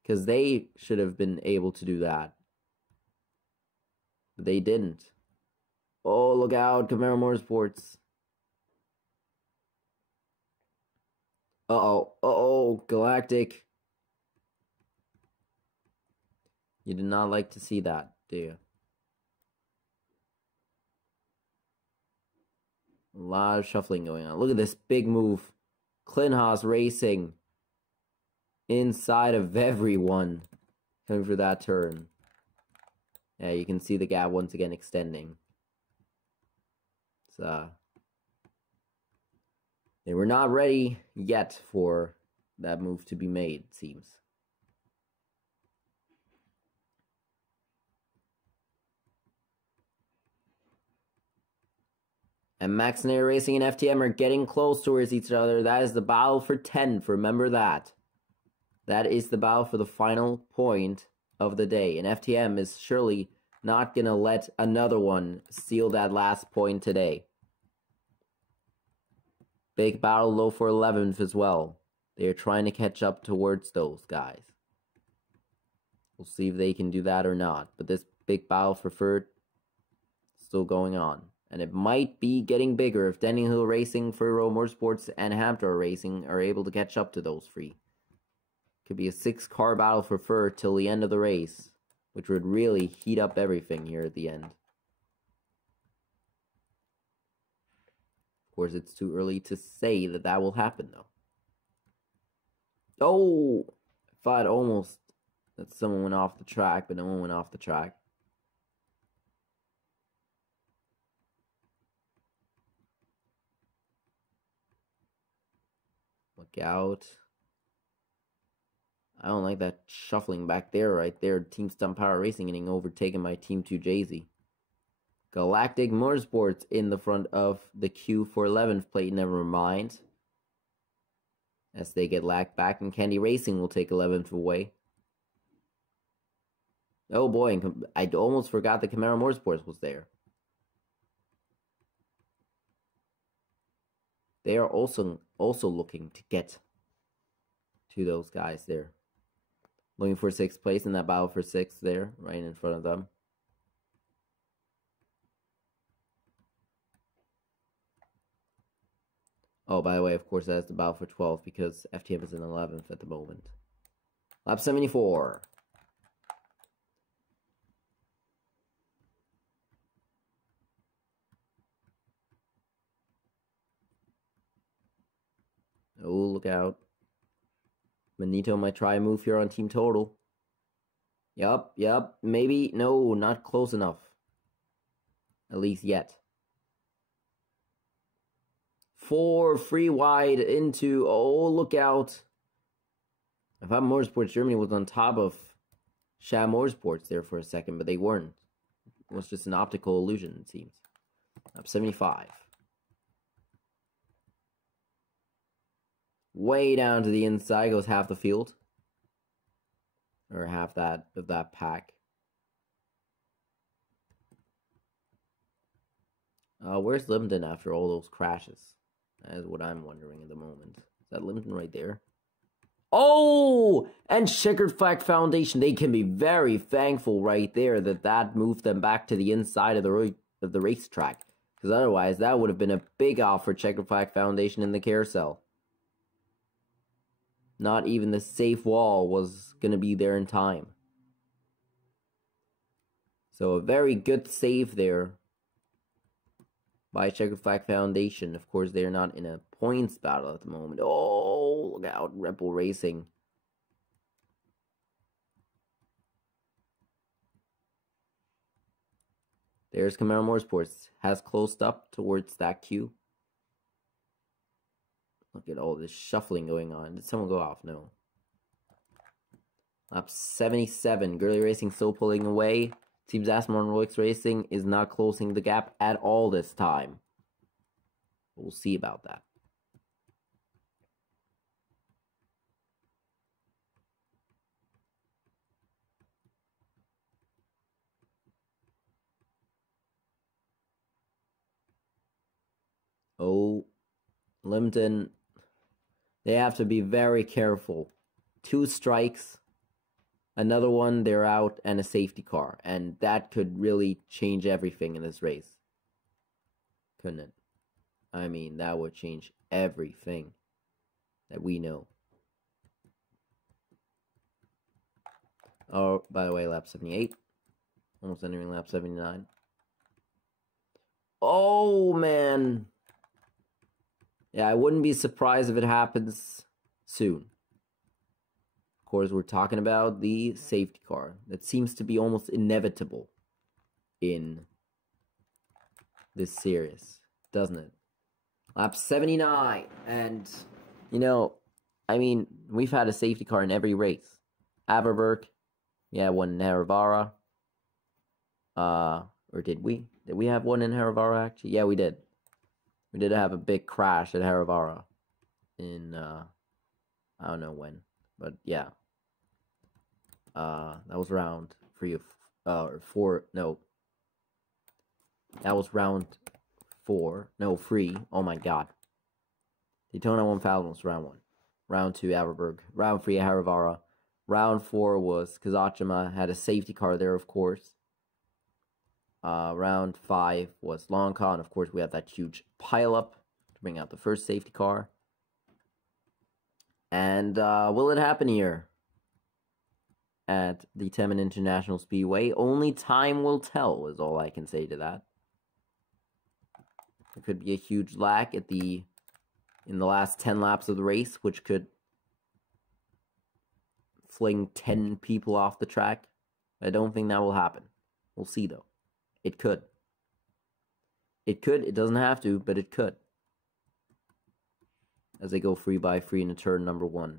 Because they should have been able to do that. But they didn't. Oh, look out, Camaro Motorsports. Uh-oh, Galactic. You did not like to see that, do you? A lot of shuffling going on. Look at this big move. Klinhaas Racing inside of everyone coming for that turn. Yeah, you can see the gap once again extending. It's They were not ready yet for that move to be made, it seems. And Max and Air Racing and FTM are getting close towards each other. That is the battle for 10th. Remember that. That is the battle for the final point of the day. And FTM is surely not going to let another one steal that last point today. Big battle low for 11th as well. They're trying to catch up towards those guys. We'll see if they can do that or not. But this big battle for third is still going on. And it might be getting bigger if Denning Hill Racing, Furrow Motorsports, and Hamptor Racing are able to catch up to those three. Could be a 6-car battle for third till the end of the race, which would really heat up everything here at the end. Of course, it's too early to say that that will happen, though. Oh! I thought almost that someone went off the track, but no one went off the track. Look out. I don't like that shuffling back there, right there. Team Stunt Power Racing getting overtaken by Team 2JZ. Galactic Motorsports in the front of the queue for 11th plate, never mind. As they get lagged back, and Candy Racing will take 11th away. Oh boy, I almost forgot that Camaro Motorsports was there. They are also looking to get to those guys there. Looking for 6th place in that battle for 6th there, right in front of them. Oh, by the way, of course, that's the battle for 12th because FTM is in 11th at the moment. Lap 74. Oh, look out. Manito might try a move here on Team Total. Yup, maybe. No, not close enough. At least yet. 4 free wide into... Oh, look out. I thought Motorsports Germany was on top of Sham Motorsports there for a second, but they weren't. It was just an optical illusion, it seems. Up 75. Way down to the inside goes half the field. Or half that of that pack. Where's Linden after all those crashes? That is what I'm wondering at the moment. Is that Linden right there? Oh! And Checkered Flag Foundation, they can be very thankful right there that that moved them back to the inside of the racetrack. Because otherwise, that would have been a big off for Checkered Flag Foundation in the carousel. Not even the safe wall was going to be there in time. So a very good save there by Checkered Flag Foundation. Of course, they're not in a points battle at the moment. Oh, look out, Red Bull Racing. There's Camaro Motorsports. Has closed up towards that queue. Look at all this shuffling going on. Did someone go off? No. Lap 77. Gurley Racing still pulling away. Team Zasmar and Rolex Racing is not closing the gap at all this time. We'll see about that. Oh, Limpton. They have to be very careful. 2 strikes. Another one, they're out, and a safety car. And that could really change everything in this race. Couldn't it? I mean, that would change everything that we know. Oh, by the way, lap 78. Almost entering lap 79. Oh, man. Yeah, I wouldn't be surprised if it happens soon. Of course, we're talking about the safety car. That seems to be almost inevitable in this series, doesn't it? Lap 79. And, you know, I mean, we've had a safety car in every race. Averberg, yeah, one in Haravara. Or did we? Did we have one in Haravara, actually? Yeah, we did. We did have a big crash at Haravara in, I don't know when, but yeah. That was round 4, no. That was round 4, no, 3, oh my god. Daytona 1000 was round 1. Round 2, Averberg. Round 3, Haravara. Round 4 was Kazacima, had a safety car there, of course. Round 5 was Longcon, and of course we had that huge pileup to bring out the first safety car. And will it happen here at the Temen International Speedway? Only time will tell is all I can say to that. There could be a huge lag in the last 10 laps of the race, which could fling 10 people off the track. I don't think that will happen. We'll see though. It could. It could. It doesn't have to, but it could. As they go 3x3 into turn number 1.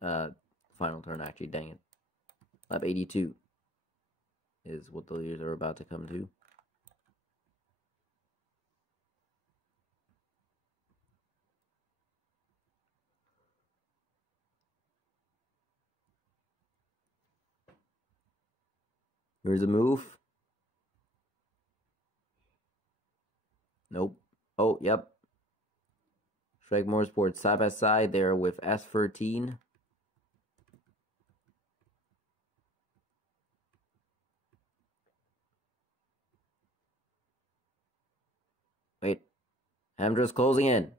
Final turn, actually, dang it. Lap 82 is what the leaders are about to come to. Here's a move. Nope. Oh, yep. Shrek Motorsports side by side there with S13. Wait. Hamdra's closing in.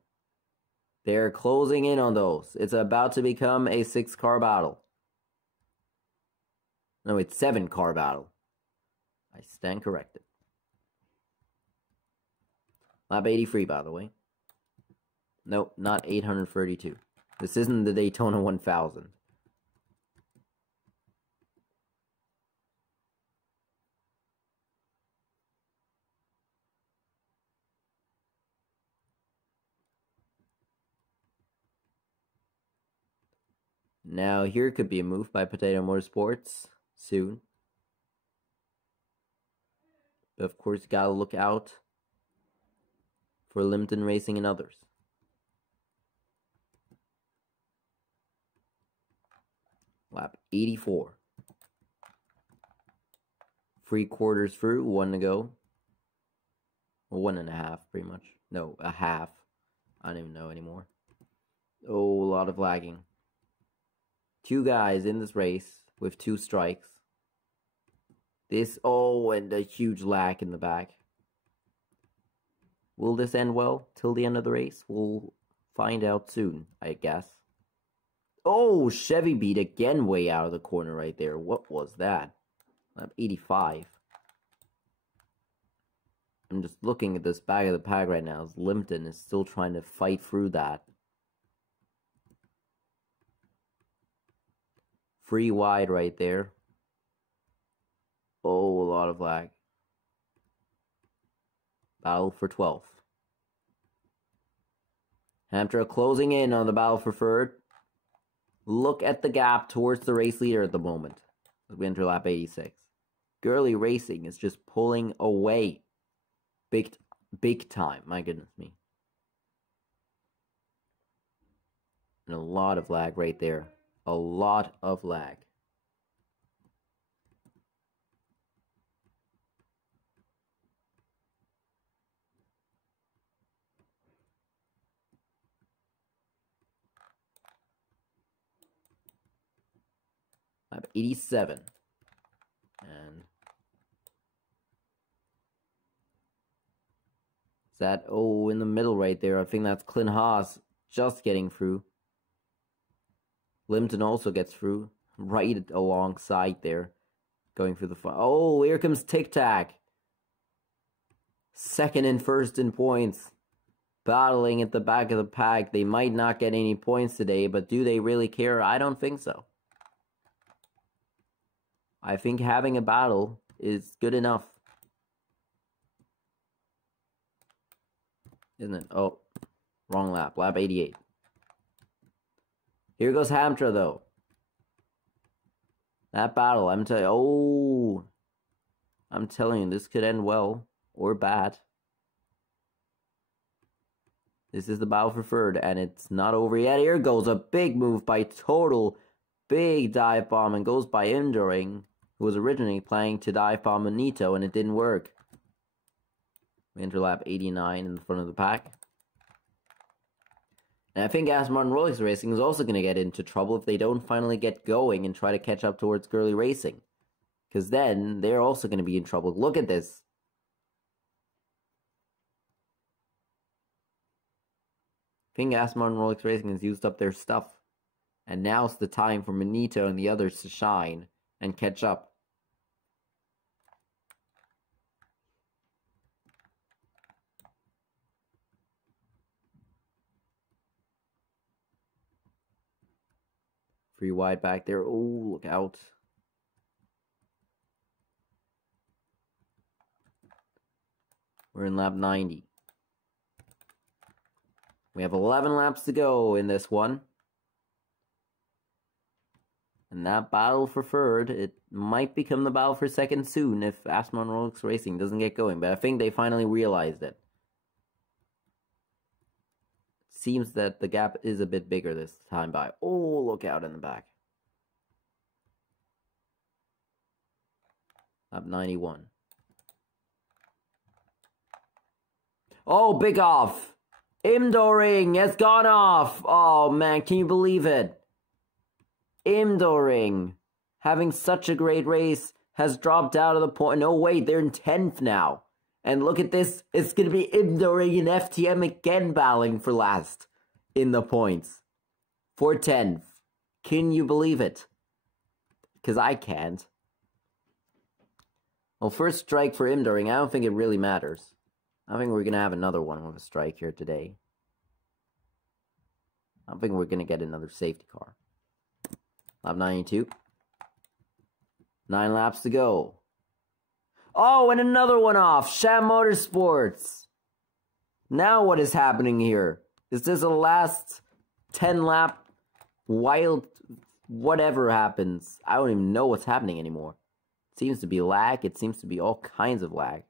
They're closing in on those. It's about to become a 6-car battle. No, it's 7-car battle. I stand corrected. Lap 83, by the way. Nope, not 832. This isn't the Daytona 1000. Now, here could be a move by Potato Motorsports soon. But of course, you gotta look out for Limpton Racing and others. Lap 84. 3/4 through, 1 to go. Well, 1.5, pretty much. No, a half. I don't even know anymore. Oh, a lot of lagging. 2 guys in this race with 2 strikes. And a huge lag in the back. Will this end well till the end of the race? We'll find out soon, I guess. Oh, Chevy beat again way out of the corner right there. What was that? Lap 85. I'm just looking at this back of the pack right now as Limpton is still trying to fight through that. 3 wide right there. Oh, a lot of lag. Battle for 12th. Hampshire closing in on the battle for third. Look at the gap towards the race leader at the moment as we enter lap 86. Gurley Racing is just pulling away. Big time. My goodness me. And a lot of lag right there. A lot of lag. Lap 87. And is that, in the middle right there. I think that's Clint Haas just getting through. Limpton also gets through. Right alongside there. Going through the front. Oh, here comes Tic Tac. Second and first in points. Battling at the back of the pack. They might not get any points today, but do they really care? I don't think so. I think having a battle is good enough. Isn't it? Oh, Wrong lap. Lap 88. Here goes Hamtra, though. That battle, I'm telling you. Oh! I'm telling you, this could end well. Or bad. This is the battle for third, and it's not over yet. Here goes a big move by Total. Big dive bomb, and goes by Enduring, who was originally planning to dive bomb Manito, and it didn't work. We enter lap 89 in the front of the pack. And I think Aston Martin Rolex Racing is also going to get into trouble if they don't finally get going and try to catch up towards Gurley Racing. Because then they're also going to be in trouble. Look at this. I think Aston Martin Rolex Racing has used up their stuff. And now's the time for Manito and the others to shine and catch up. Free wide back there. Oh, look out. We're in lap 90. We have 11 laps to go in this one. And that battle for third, it might become the battle for second soon if Aston Martin Rolex Racing doesn't get going. But I think they finally realized it. Seems that the gap is a bit bigger this time by. Oh, look out in the back. Lap 91. Oh, big off. Imdoring has gone off. Oh, man, can you believe it? Imdoring, having such a great race, has dropped out of the point. No, wait, they're in 10th now. And look at this. It's going to be Imdoring and FTM again battling for last in the points. For 10th. Can you believe it? Because I can't. Well, first strike for Imdoring. I don't think it really matters. I think we're going to have another one with a strike here today. I think we're going to get another safety car. Lap 92. 9 laps to go. Oh, and another one off. Sham Motorsports. Now what is happening here? Is this a last 10 lap wild whatever happens? I don't even know what's happening anymore. It seems to be lag. It seems to be all kinds of lag.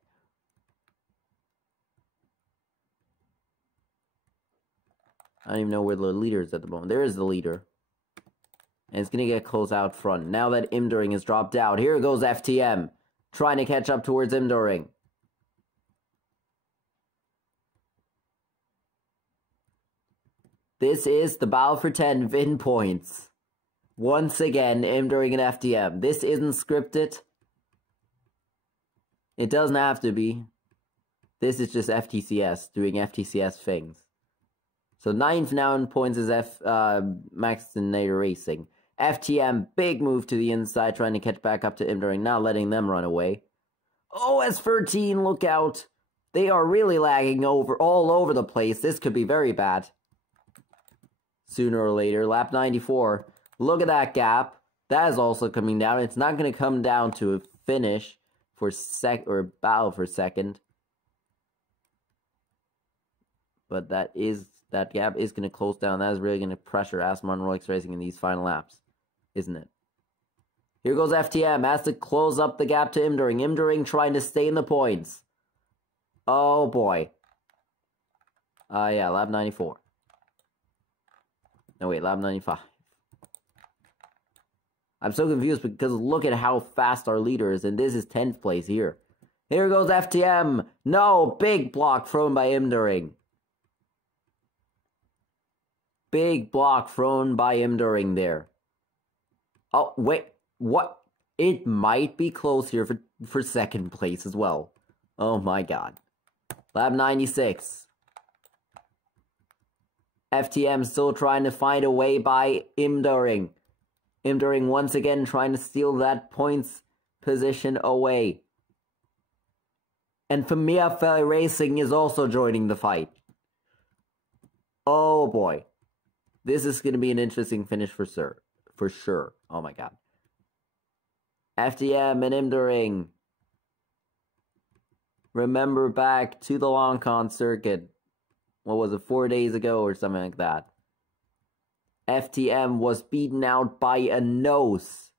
I don't even know where the leader is at the moment. There is the leader. And it's going to get close out front. Now that Imdoring has dropped out. Here goes FTM. Trying to catch up towards Imdoring. This is the battle for 10 VIN points. Once again, Imdoring and FTM. This isn't scripted. It doesn't have to be. This is just FTCS doing FTCS things. So 9th now in points is Maxinator Racing. FTM, big move to the inside, trying to catch back up to Imdoring, not letting them run away. Oh, S13, look out. They are really lagging all over the place. This could be very bad. Sooner or later, lap 94. Look at that gap. That is also coming down. It's not going to come down to a finish for battle for second. But that gap is going to close down. That is really going to pressure Aston Martin Rolex Racing in these final laps, isn't it? Here goes FTM. Has to close up the gap to Imdoring. Imdoring trying to stay in the points. Oh, boy. Yeah, lap 94. No, wait, lap 95. I'm so confused because look at how fast our leader is, and this is 10th place here. Here goes FTM. No, big block thrown by Imdoring. Big block thrown by Imdoring there. Oh, wait. What? It might be close here for second place as well. Oh my god. Lap 96. FTM still trying to find a way by Imdoring. Imdoring once again trying to steal that points position away. And Familia Racing is also joining the fight. Oh boy. This is going to be an interesting finish for sure. Oh my god. FTM and Imdoring. Remember back to the Long Con circuit. what was it, 4 days ago or something like that. FTM was beaten out by a nose.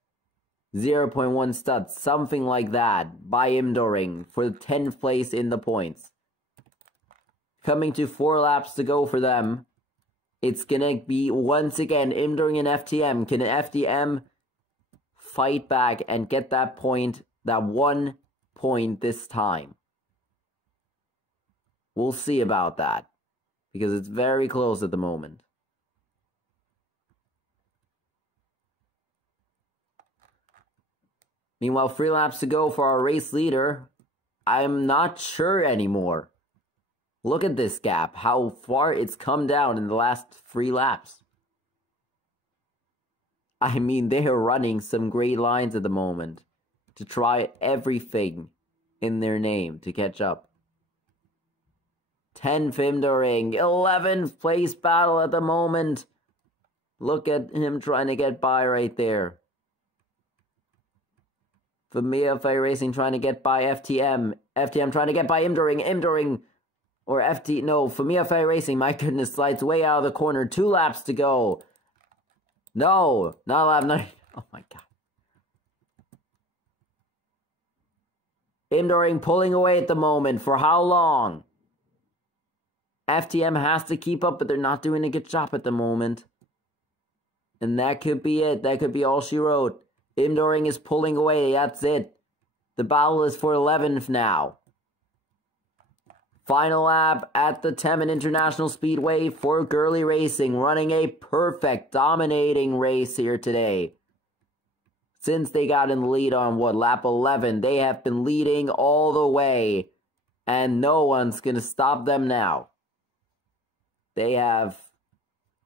0.1 stud, something like that, by Imdoring for 10th place in the points. Coming to 4 laps to go for them. It's gonna be, once again, Imdoring and FTM. Can FTM fight back and get that point, that 1 point this time? We'll see about that, because it's very close at the moment. Meanwhile, 3 laps to go for our race leader. I'm not sure anymore. Look at this gap, how far it's come down in the last 3 laps. I mean, they are running some great lines at the moment to try everything in their name to catch up. 10th Imdoring, 11th place battle at the moment. Look at him trying to get by right there. Familia Racing trying to get by FTM. FTM trying to get by Imdoring. Imdoring, or Familia Racing, my goodness, slides way out of the corner. 2 laps to go. No, not lap 9. Oh my god. Imdoring pulling away at the moment. For how long? FTM has to keep up, but they're not doing a good job at the moment. And that could be it. That could be all she wrote. Imdoring is pulling away. That's it. The battle is for 11th now. Final lap at the Temen International Speedway for Girly Racing. Running a perfect, dominating race here today. Since they got in the lead on, lap 11. They have been leading all the way. And no one's going to stop them now. They have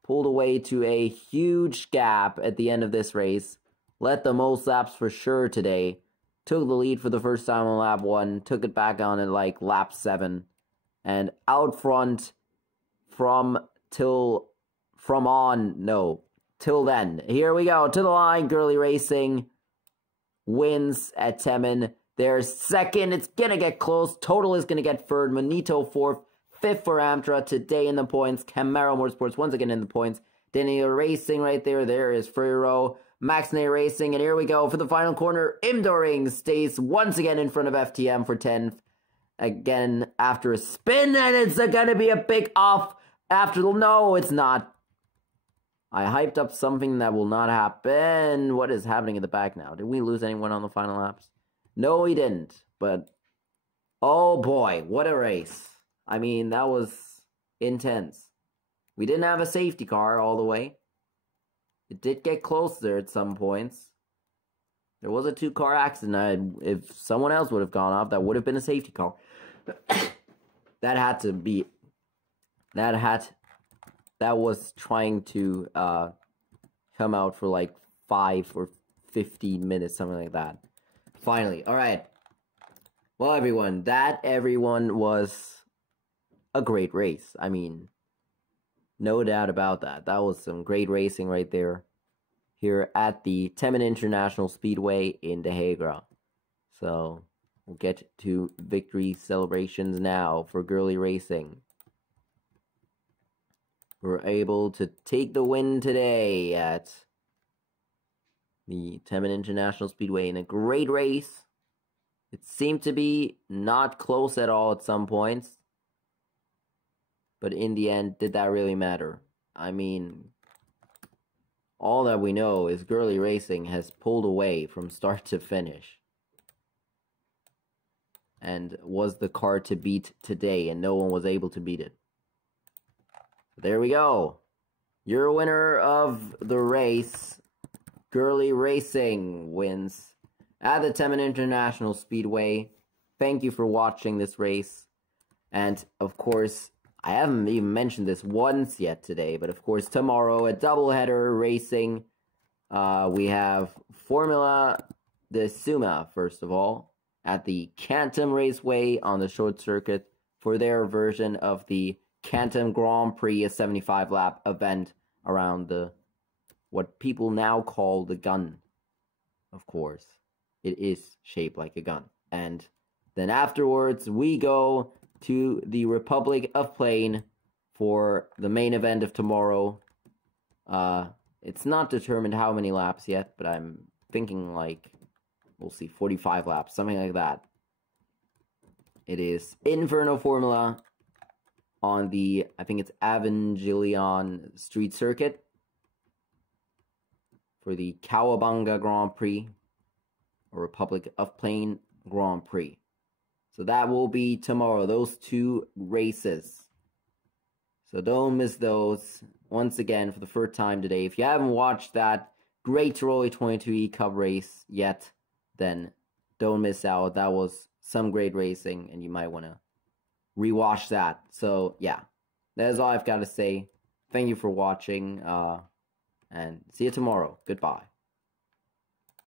pulled away to a huge gap at the end of this race. Led the most laps for sure today. Took the lead for the first time on lap 1. Took it back on at like lap 7. And out front till then. Here we go. To the line. Girly Racing wins at Temen. They're second. It's going to get close. Total is going to get third. Manito fourth. Fifth for Amtra today in the points. Camaro Motorsports once again in the points. Daniel Racing right there. There is Friro. Maxine Racing. And here we go for the final corner. Imdoring stays once again in front of FTM for 10th. Again after a spin. And it's going to be a big off after the... No, it's not. I hyped up something that will not happen. What is happening in the back now? Did we lose anyone on the final laps? No, we didn't. But, oh boy, what a race. I mean, that was intense. We didn't have a safety car all the way. It did get close there at some points. There was a 2-car accident. If someone else would have gone off, that would have been a safety car. That had to be... That was trying to come out for like 5 or 15 minutes, something like that. Finally, alright. Well, everyone was a great race. I mean, no doubt about that. That was some great racing right there. Here at the Temen International Speedway in The Hague. So, we'll get to victory celebrations now for Girly Racing. We're able to take the win today at the Temen International Speedway in a great race. It seemed to be not close at all at some points. But in the end, did that really matter? I mean, all that we know is Girly Racing has pulled away from start to finish. And was the car to beat today, and no one was able to beat it. There we go. Your winner of the race, Girly Racing, wins at the Temen International Speedway. Thank you for watching this race. And, of course, I haven't even mentioned this once yet today, but, of course, tomorrow, a doubleheader racing. We have Formula de Suma, first of all, at the Canton Raceway on the short circuit for their version of the Canton Grand Prix, a 75-lap event around the what people now call the gun. Of course, it is shaped like a gun. And then afterwards, we go to the Republic of Plane for the main event of tomorrow. It's not determined how many laps yet, but I'm thinking like, we'll see, 45 laps, something like that. It is Inferno Formula on the, I think it's Evangelion Street Circuit for the Cowabunga Grand Prix, or Republic of Plain Grand Prix. So that will be tomorrow, those two races. So don't miss those. Once again, for the first time today, if you haven't watched that great Roy 22E Cup race yet, then don't miss out. That was some great racing, and you might want to rewatch that. So yeah, that is all I've got to say. Thank you for watching, and see you tomorrow. Goodbye.